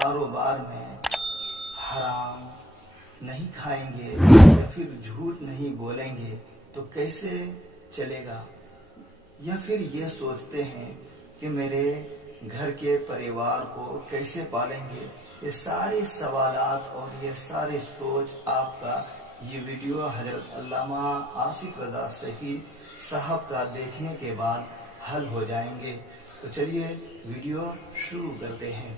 कारोबार में हराम नहीं खाएंगे या फिर झूठ नहीं बोलेंगे तो कैसे चलेगा, या फिर ये सोचते हैं कि मेरे घर के परिवार को कैसे पालेंगे। ये सारे सवालात और ये सारे सोच आपका ये वीडियो हजरत अल्लामा आसिफ रजा सही साहब का देखने के बाद हल हो जाएंगे। तो चलिए वीडियो शुरू करते हैं।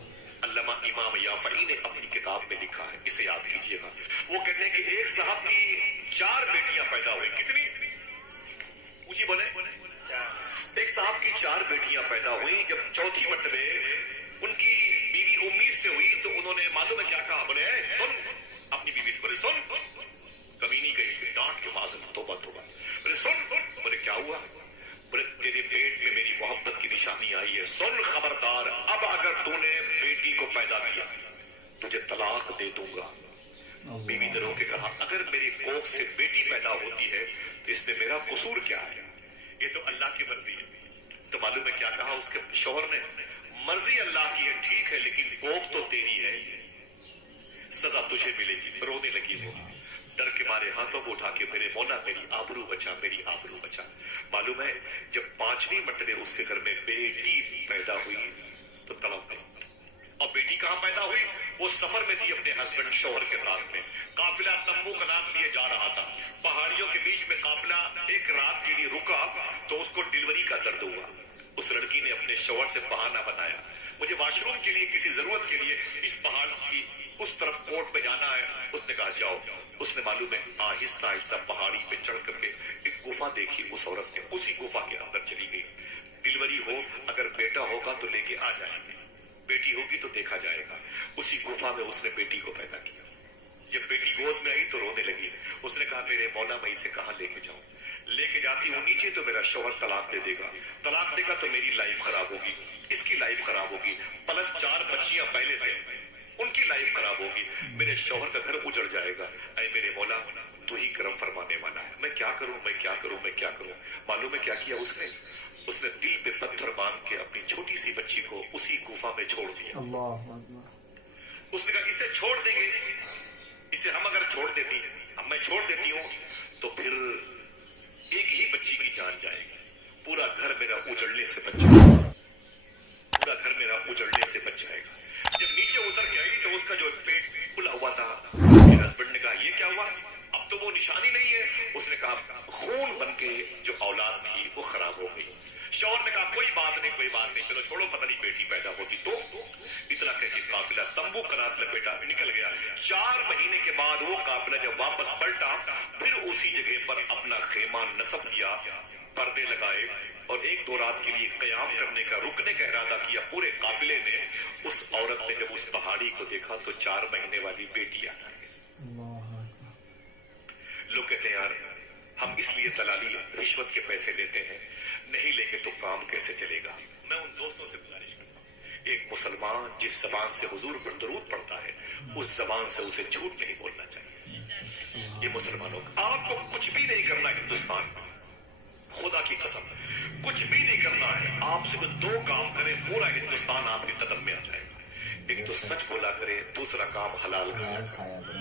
अल्लामा इमाम याफई ने अपनी किताब में लिखा है, इसे याद कीजिएगा। वो कहते हैं कि एक साहब की 4 बेटियां पैदा हुई। कितनी ऊंची बोले? एक साहब की 4 बेटियां पैदा हुई। जब चौथी मरतबे उनकी बीवी उम्मीद से हुई तो उन्होंने मालूम है क्या कहा? बोले सुन, अपनी बीवी से बोले सुन, कमीनी कही कि डांट के माजन तोबा तोबा। बोले सुन, बोले क्या हुआ? बोले तेरे पेट में मेरी मोहब्बत की निशानी आई है। सुन खबरदार, अब अगर तूने बेटी को पैदा किया तुझे तलाक दे दूंगा। बीवी ने रो के कहा अगर मेरी कोख से बेटी पैदा होती है तो इसमें मेरा कसूर क्या है? ये तो अल्लाह की मर्जी है। तो मालूम है क्या कहा उसके शौहर ने? मर्जी अल्लाह की है ठीक है, लेकिन कोख तो तेरी है, सजा तुझे मिलेगी। रोने लगी वो, डर के मारे हाथों को उठा के मेरे मौला मेरी आबरू बचा, मेरी आबरू बचा। मालूम है जब 5वीं मरतबे उसके घर में बेटी पैदा हुई तो तड़प गई। और बेटी कहां पैदा हुई? वो सफर में थी अपने हस्बैंड शौहर के साथ में। काफिला तंबू कनात लिए जा रहा था। पहाड़ियों के बीच में काफिला एक रात के लिए रुका तो उसको डिलीवरी का दर्द हुआ। उस लड़की ने अपने शौहर से बहाना बताया, मुझे वॉशरूम के लिए किसी जरूरत के लिए इस पहाड़ की उस तरफ कोर्ट में जाना है। उसने कहा जाओ। उसने मालूम है आहिस्ता आहिस्ता पहाड़ी पे चढ़ करके एक गुफा देखी। उस औरत ने उसी गुफा के अंदर चली गई। डिलीवरी हो, अगर बेटा होगा तो लेके आ जाएंगे, बेटी होगी तो देखा जाएगा। उसी गुफा में उसने बेटी को पैदा किया। जब बेटी गोद में आई तो रोने लगी। उसने कहा मेरे मौला मैं इसे कहां लेके जाऊं? लेके जाती हूं नीचे तो मेरा शौहर तलाक दे देगा, तलाक देगा तो मेरी लाइफ खराब होगी, इसकी लाइफ खराब होगी, प्लस 4 बच्चियां पहले से उनकी लाइफ खराब होगी, मेरे शौहर का घर उजड़ जाएगा। ऐ मेरे मौला तू ही करम फरमाने वाला है, मैं क्या करूं, मैं क्या करूं, मैं क्या करूं? मालूम है क्या किया उसने? उसने दिल पे पत्थर बांध के अपनी छोटी सी बच्ची को उसी गुफा में छोड़ दिया। उसने कहा इसे छोड़ देंगे, इसे हम अगर छोड़ देती, अब मैं छोड़ देती हूं तो फिर एक ही बच्ची की जान जाएगी, पूरा घर मेरा उजड़ने से बच जाएगा, पूरा घर मेरा उजड़ने से बच जाएगा। जब नीचे उतर के आई तो उसका जो पेट खुला हुआ था, उसके हस्बैंड ने कहा ये क्या हुआ? अब तो वो निशानी नहीं है। उसने कहा खून बन के जो औलाद थी वो खराब हो गई। शौहर ने कहा कोई बात नहीं, कोई बात नहीं, चलो छोड़ो, पता नहीं बेटी पैदा होती तो। इतना कह के काफिला तंबू कनात लपेटा निकल गया। 4 महीने के बाद वो काफिला जब वापस पलटा फिर उसी जगह पर अपना खेमा नस्ब किया, पर्दे लगाए और 1-2 रात के लिए कयाम करने का, रुकने का इरादा किया पूरे काफिले ने। उस औरत ने जब उस पहाड़ी को देखा तो 4 महीने वाली बेटी आ गई। लोग कहते हैं यार हम इसलिए दलाली रिश्वत के पैसे लेते हैं, नहीं लेंगे तो काम कैसे चलेगा? मैं उन दोस्तों से गुजारिश करता हूं, एक मुसलमान जिस जबान से हुजूर पर दरूद पढ़ता है उस जबान से उसे झूठ नहीं बोलना चाहिए। ये मुसलमानों आपको कुछ भी नहीं करना हिंदुस्तान में, खुदा की कसम कुछ भी नहीं करना है। आप सिर्फ 2 काम करें, पूरा हिंदुस्तान आपके कदम में आ जाएगा। एक तो सच बोला करे, दूसरा काम हलाल खाया।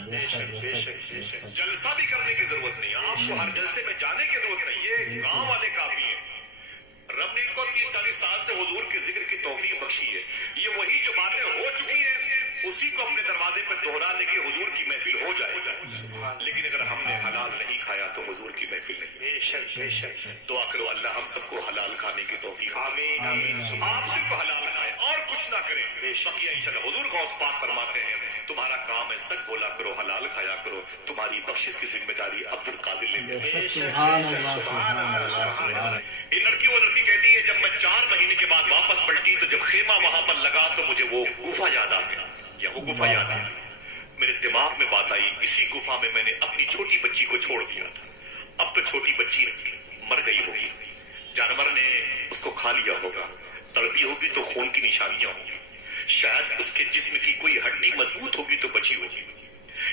बेशक बेशक बेशक जलसा भी करने की जरूरत नहीं, आपको हर जलसे में जाने की जरूरत नहीं, ये गांव वाले काफी हैं। रब ने इनको 30-40 साल से हुजूर के जिक्र की तौफीक बख्शी है। ये वही जो बातें हो चुकी हैं उसी को अपने दरवाजे पर दोहराने की हुजूर की महफिल हो जाएगा। लेकिन अगर हमने हलाल नहीं खाया तो हुजूर की महफिल नहीं। बेशक बेशक दुआ करो अल्लाह हम सबको हलाल खाने की तौफीक। आमीन आमीन। आप सिर्फ हलाल खाएं और कुछ ना करें। बकिया इंशाअल्लाह हुजूर गौस पाक फरमाते हैं तुम्हारा काम है सच बोला करो, हलाल खाया करो, तुम्हारी बख्शिश की जिम्मेदारी अब्दुल कादिर ले ले। ये लड़की वो लड़की कहती है जब मैं 4 महीने के बाद वापस पलटी तो जब खेमा वहां पर लगा तो मुझे वो गुफा याद आ गया, या वो गुफा याद आ गई। मेरे दिमाग में बात आई इसी गुफा में मैंने अपनी छोटी बच्ची को छोड़ दिया था। अब तो छोटी बच्ची मर गई होगी, जानवर ने उसको खा लिया होगा, तड़पी होगी तो खून की निशानियां होंगी, शायद उसके जिस्म की कोई हड्डी मजबूत होगी तो बची होगी,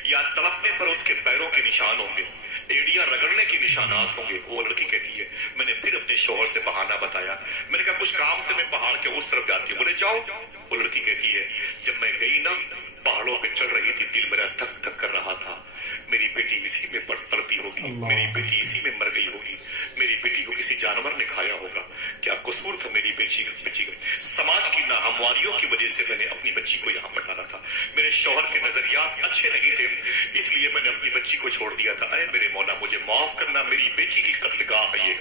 या तड़पने पर उसके पैरों के निशान होंगे, एड़ियां रगड़ने के निशानात होंगे। वो लड़की कहती है मैंने फिर अपने शौहर से बहाना बताया, मैंने कहा कुछ काम से मैं पहाड़ के उस तरफ जाती हूँ। बोले जाओ। वो लड़की कहती है जब मैं गई ना बेटी इसी में तड़पी होगी, मेरी बेटी इसी में मर गई होगी, मेरी बेटी को किसी जानवर ने खाया होगा, क्या कसूर था मेरी बेटी का? समाज की नाहमवारियों की वजह से मैंने अपनी बच्ची को यहाँ पर डाला था। मेरे शौहर के नजरियात अच्छे नहीं थे, इसलिए मैंने अपनी बच्ची को छोड़ दिया था। अरे मेरे मौला मुझे माफ करना, मेरी बेटी की कत्लगाह है ये।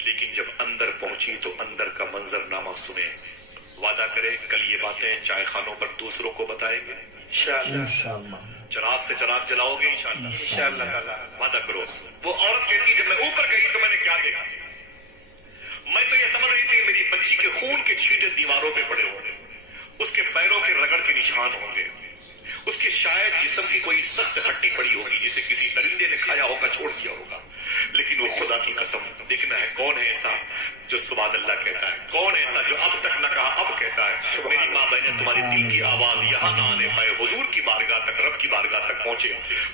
लेकिन जब अंदर पहुंची तो अंदर का मंजरनामा सुने। वादा करें कल ये बातें चाय खानों पर दूसरों को बताएंगे इंशाअल्लाह। चिराग से चिराग जलाओगे इंशाअल्लाह ताला, वादा करो। वो औरत कहती जब मैं ऊपर गई तो मैंने क्या देखा, मैं तो ये समझ रही थी मेरी बच्ची के खून के छींटे दीवारों पे पड़े होंगे, उसके पैरों के रगड़ के निशान होंगे, उसके शायद जिस्म की कोई सख्त हड्डी पड़ी होगी जिसे किसी दरिंदे ने खाया होगा, छोड़ दिया होगा। लेकिन वो खुदा की कसम, देखना है कौन है ऐसा जो सुभान अल्लाह कहता है, कौन है ऐसा जो अब तक न कहा अब कहता है। मेरी माँ बहने, तुम्हारी दिल की आवाज यहाँ न आने पाए, हुजूर की बारगाह तक, रब की बारगाह तक पहुंचे।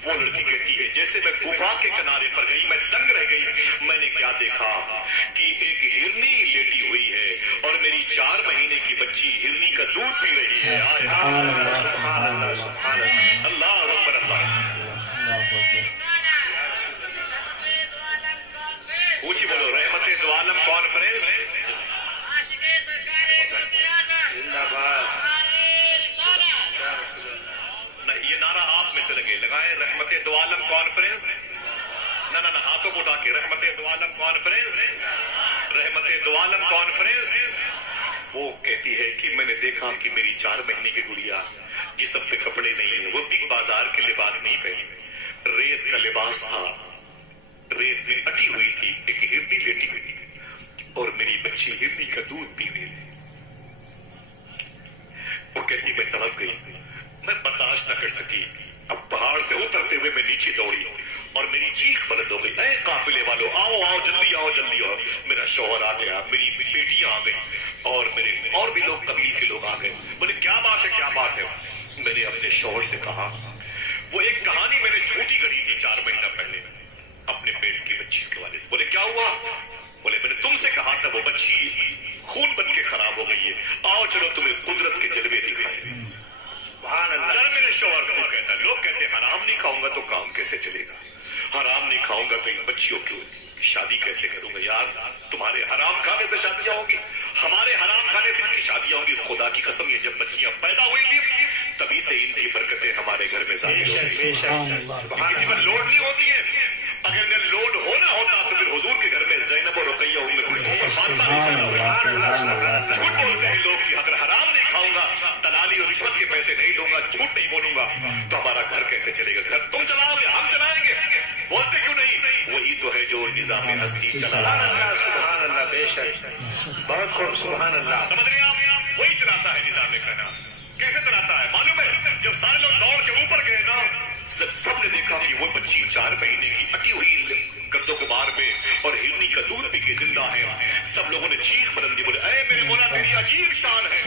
वो लड़की कहती है जैसे मैं गुफा के किनारे पर गई, मैं दंग रह गई। मैंने क्या देखा कि एक हिरनी लेटी हुई है और मेरी 4 महीने की बच्ची हिरनी का दूध पी रही है। अल्लाह अकबर, अल्लाह ऊंची बोलो। रहमते दो आलम कॉन्फ्रेंस ये नारा आप में से लगाए, रहमते दो आलम कॉन्फ्रेंस। ना ना ना, हाथों को उठा के, रहमते दो आलम कॉन्फ्रेंस, रहमते दो आलम कॉन्फ्रेंस। वो कहती है कि मैंने देखा कि मेरी 4 महीने की गुड़िया जिस्म पे कपड़े नहीं है, वो बिग बाजार के लिबास नहीं पहनी, रेत का लिबास था, रेत में अटी हुई थी, एक हिरनी लेटी हुई थी और मेरी बच्ची हिरनी का दूध पी रही थी। वो कहती मैं तड़प गई, मैं बर्दाश्त न कर सकी। अब पहाड़ से उतरते हुए मैं नीचे दौड़ी और मेरी चीख बुलंद हो गई, ऐ काफिले वालों, आओ आओ, जल्दी आओ, जल्दी आओ। मेरा शौहर आ गया, मेरी बेटियां आ गई और मेरे और भी लोग, कबील के लोग आ गए। बोले क्या बात है, क्या बात है? मैंने अपने शौहर से कहा, वो एक कहानी मैंने झूठी गढ़ी थी 4 महीना पहले अपने पेट की बच्ची के वाले से। बोले क्या हुआ? बोले मैंने तुमसे कहा था वो बच्ची खून बन के खराब हो गई है, आओ चलो तुम्हें कुदरत के जलवे दिखाएं। चल मेरे शौहर को कहता, लोग कहते हराम नहीं खाऊंगा तो काम कैसे चलेगा, हराम नहीं खाऊंगा तो इन बच्चियों की शादी कैसे करूंगा? यार तुम्हारे हराम खाने से शादियां होंगी, हमारे हराम खाने से इनकी शादियां होंगी। खुदा की कसम, ये जब बच्चियां पैदा हुई थी तभी से इनकी बरकतें हमारे घर में जाहिर हो गई। किसी पर लोड नहीं होती है, अगर ने लोड होना होता तो फिर हुजूर के घर में ज़ैनब और रुकैया उम्मे कुलसूम और फातिमा नहीं पैदा हुई। झूठ बोलते हैं लोग कि अगर हराम नहीं खाऊंगा, दलाली और रिश्वत के पैसे नहीं दूंगा, झूठ नहीं बोलूंगा तो हमारा घर कैसे चलेगा? घर तुम चलाओगे, हम चलाएंगे, बोलते क्यों नहीं? वही तो है जो निजाम हस्ती चला रहा है। सुभान अल्लाह, बेशक, बहुत खूब, सुभान अल्लाह। समझ रहे हैं आप? वही चलाता है निजाम का। कैसे चलाता है मालूम है? जब सारे लोग दौड़ के ऊपर गए ना, सबने देखा कि वो बच्ची 4 महीने की अटी हुई गर्दों के बार में और हिरनी का दूध पी के जिंदा है। सब लोगों ने चीख बुलंदी, बोले ऐ मेरे मौला तेरी अजीब शान है,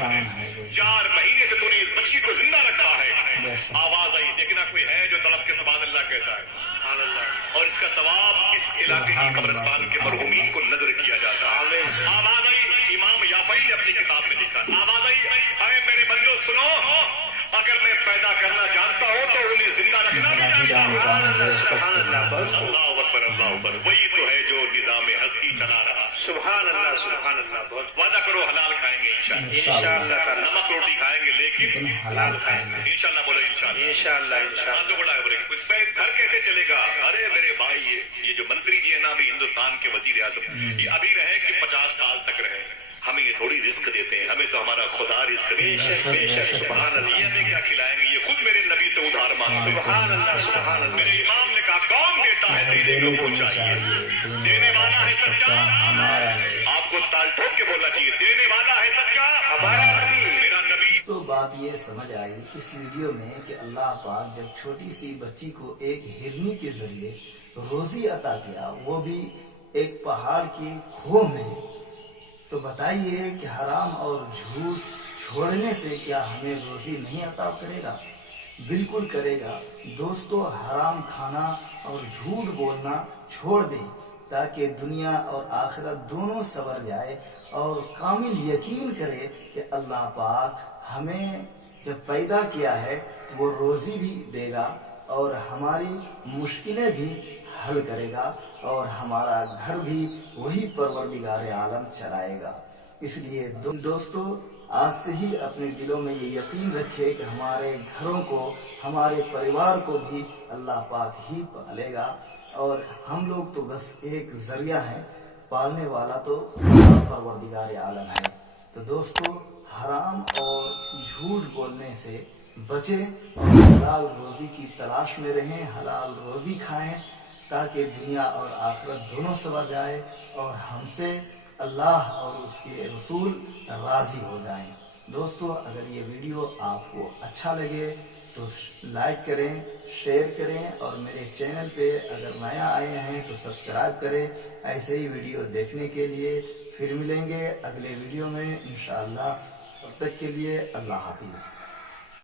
4 महीने से तूने इस बच्ची को जिंदा रखा है। आवाज आई, देखना कोई है जो तड़प के सुभान अल्लाह कहता है और इसका सवाब इस इलाके की कब्रिस्तान के मरहूमीन को नजर किया जाता है। आवाज आई, इमाम याफई ने अपनी किताब में लिखा, आवाज आई, अरे मेरे बंदो सुनो, अगर मैं पैदा करना जानता हूँ तो उन्हें जिंदा रखना भी जानता हूँ। अल्लाह अकबर, अल्लाह अकबर। वही तो है जो निजाम हस्ती चला रहा। सुभान अल्लाह, सुभान अल्लाह। वादा करो हलाल खाएंगे इंशाअल्लाह, नमक रोटी खाएंगे लेकिन हलाल खाएंगे इंशाअल्लाह। बोलो इंशाअल्लाह, इंशाअल्लाह, इंशाअल्लाह। बोले घर कैसे चलेगा? अरे मेरे भाई, ये जो मंत्री जी है ना अभी हिंदुस्तान के वजीर आजम, ये अभी रहे कि 50 साल तक रहे, हमें ये थोड़ी रिस्क देते हैं, हमें तो हमारा खुदा रिस्क बेशक बेशक। सुभान अल्लाह। ये हमें क्या खिलाएंगे? ये खुद मेरे नबी से उधार मांग। सुभान अल्लाह, सुभान अल्लाह। मेरे इमाम ने कहा कौन देता है, देने को चाहिए, देने वाला है सच्चा हमारा। आपको ताल ठोक के बोलना चाहिए, देने वाला है सच्चा हमारा नबी, मेरा नबी। तो बात ये समझ आई इस वीडियो में कि अल्लाह पाक जब छोटी सी बच्ची को एक हिरनी के जरिए रोजी अता किया, वो भी एक पहाड़ की खोह में, तो बताइए कि हराम और झूठ छोड़ने से क्या हमें रोजी नहीं अता करेगा? बिल्कुल करेगा। दोस्तों, हराम खाना और झूठ बोलना छोड़ दें ताकि दुनिया और आखिरत दोनों सवर जाए और कामिल यकीन करे कि अल्लाह पाक हमें जब पैदा किया है तो वो रोजी भी देगा, اور ہماری مشکلیں بھی حل کرے گا اور ہمارا گھر بھی وہی پروردگار عالم چلائے گا۔ اس لیے دوستو آج سے ہی اپنے دلوں میں یہ یقین رکھے کہ ہمارے گھروں کو، ہمارے پریوار کو بھی اللہ پاک ہی پالے گا، اور ہم لوگ تو بس ایک ذریعہ ہیں، پالنے والا تو خدا پروردگار عالم ہے۔ تو دوستو حرام اور جھوٹ بولنے سے بچیں اور حلال روزی کی تلاش میں رہیں، حلال روزی کھائیں تاکہ دنیا اور آخرت دونوں سنور جائے اور ہم سے اللہ اور اس کے رسول راضی ہو جائیں۔ دوستو اگر یہ ویڈیو آپ کو اچھا لگے تو لائک کریں، شیئر کریں، اور میرے چینل پہ اگر نیا آئے ہیں تو سبسکرائب کریں ایسے ہی ویڈیو دیکھنے کے لیے۔ پھر ملیں گے اگلے ویڈیو میں انشاءاللہ، تب تک کے لیے اللہ حافظ۔